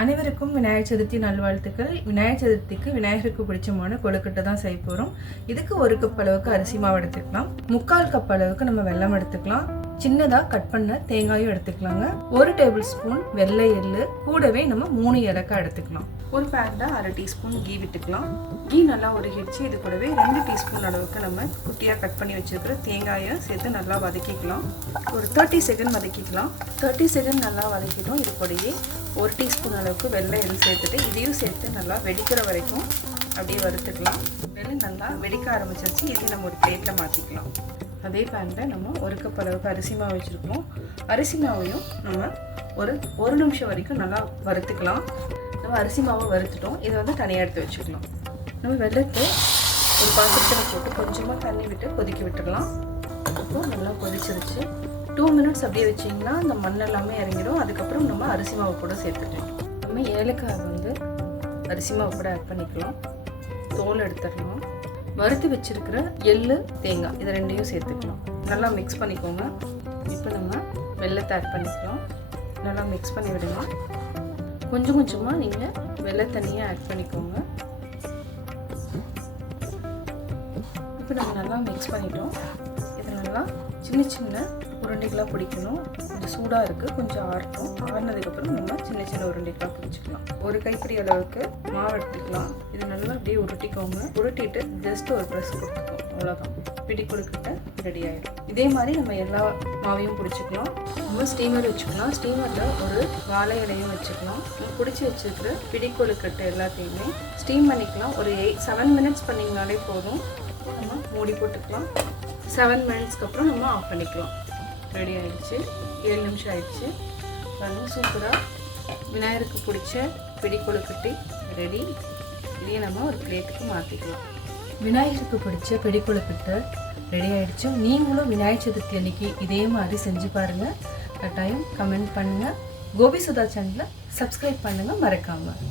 அனைவருக்கும் விநாயகர் சதுர்த்தி நல்வாழ்த்துக்கள். விநாயகர் சதுர்த்திக்கு விநாயகருக்கு பிடிச்சமான கொழுக்கட்டை தான் செய்ய போகிறோம். இதுக்கு 1 கப் அளவுக்கு அரிசி மாவு எடுத்துக்கலாம். 3/4 கப் அளவுக்கு நம்ம வெல்லம் எடுத்துக்கலாம். சின்னதாக கட் பண்ண தேங்காயும் எடுத்துக்கலாங்க. 1 டேபிள் ஸ்பூன் வெள்ளை எள்ளு, கூடவே நம்ம 3 ஏலக்காய் எடுத்துக்கலாம். ஒரு பேனில் 1/2 டீஸ்பூன் கீ விட்டுக்கலாம். கீ நல்லா உருகிடுச்சு. இது கூடவே 2 டீஸ்பூன் அளவுக்கு நம்ம குட்டியாக கட் பண்ணி வச்சுருக்கிற தேங்காயை சேர்த்து நல்லா வதக்கிக்கலாம். ஒரு 30 செகண்ட் வதக்கிக்கலாம். 30 செகண்ட் நல்லா வதக்கிட்டோம். இது கூடவே 1 டீஸ்பூன் அளவுக்கு வெள்ளை எள் சேர்த்துட்டு இதையும் சேர்த்து நல்லா வெடிக்கிற வரைக்கும் அப்படியே வறுத்துக்கலாம். வெள்ளம் நல்லா வெடிக்க ஆரம்பிச்சிருச்சு. இதையும் நம்ம ஒரு பிளேட்டில் மாற்றிக்கலாம். அதே பேனில் நம்ம 1 கப் அளவுக்கு அரிசி மாவு வச்சுருக்கோம். அரிசி மாவையும் நம்ம ஒரு நிமிஷம் வரைக்கும் நல்லா வறுத்துக்கலாம். நம்ம அரிசி மாவை வறுத்துட்டோம். இதை வந்து தனியாக எடுத்து வச்சுக்கலாம். நம்ம வெள்ளத்தை ஒரு பாத்திரத்தில் போட்டு கொஞ்சமாக தண்ணி விட்டு கொதிக்க விட்டுடலாம். அப்போ நல்லா கொதிச்சிருச்சு. 2 மினிட்ஸ் அப்படியே வச்சிங்கன்னா அந்த மண் எல்லாமே இறங்கிடும். அதுக்கப்புறம் நம்ம அரிசி மாவு கூட சேர்த்துக்கலாம். நம்ம ஏலக்காய் வந்து அரிசி மாவு கூட ஆட் பண்ணிக்கலாம். தோல் எடுத்துடலாம். வறுத்து வச்சிருக்கிற எள்ளு, தேங்காய் இது ரெண்டையும் சேர்த்துக்கலாம். நல்லா மிக்ஸ் பண்ணிக்கோங்க. இப்போ நம்ம வெல்லத்தை ஆட் பண்ணிக்கலாம். நல்லா மிக்ஸ் பண்ணி விடுங்க. கொஞ்சம் கொஞ்சமாக நீங்கள் வெள்ளை தண்ணியை ஆட் பண்ணிக்கோங்க. இப்போ நம்ம நல்லா மிக்ஸ் பண்ணிட்டோம். இது நல்லா சின்ன சின்ன உருண்டைகளாக பிடிக்கணும். கொஞ்சம் சூடாக இருக்குது, கொஞ்சம் ஆறட்டும். ஆறினதுக்கப்புறம் நம்ம சின்ன சின்ன உருண்டைகளாக பிடிச்சிக்கலாம். ஒரு கைப்பிடி அளவுக்கு மாவு எடுத்துக்கலாம். இது நல்லா அப்படியே உருட்டிக்கோங்க. உருட்டிட்டு ஜஸ்ட் ஒரு ப்ரெஸ் கொடுத்துக்கோங்க. அவ்வளோதான், பிடி கொழுக்கட்டை ரெடி ஆகிடும். இதே மாதிரி நம்ம எல்லா மாவையும் பிடிச்சிக்கலாம். நம்ம ஸ்டீமர் வச்சுக்கலாம். ஸ்டீமரில் ஒரு வாழை இலையும் வச்சுக்கலாம். நம்ம பிடிச்சி வச்சுருக்கிற பிடி கொழுக்கட்டை எல்லாத்தையுமே ஸ்டீம் பண்ணிக்கலாம். ஒரு 7 மினிட்ஸ் பண்ணிங்கனாலே போதும். நம்ம மூடி போட்டுக்கலாம். 7 மினிட்ஸ்க்கு அப்புறம் நம்ம ஆஃப் பண்ணிக்கலாம். ரெடி ஆகிடுச்சு. 7 நிமிஷம் ஆயிடுச்சு. பாருங்க, சூப்பராக விநாயகருக்கு பிடிச்ச பிடி கொழுக்கட்டை ரெடி. இதையும் நம்ம ஒரு பிளேட்டுக்கு மாற்றிக்கலாம். விநாயகருக்கு பிடிச்ச பிடி கொழுக்கட்டை ரெடி ஆகிடுச்சு. நீங்களும் விநாயகர் சதுர்த்தி அன்னைக்கு இதே மாதிரி செஞ்சு பாருங்கள். கட்டாயம் கமெண்ட் பண்ணுங்கள். கோபி சுதா சேனலை சப்ஸ்கிரைப் பண்ணுங்கள் மறக்காமல்.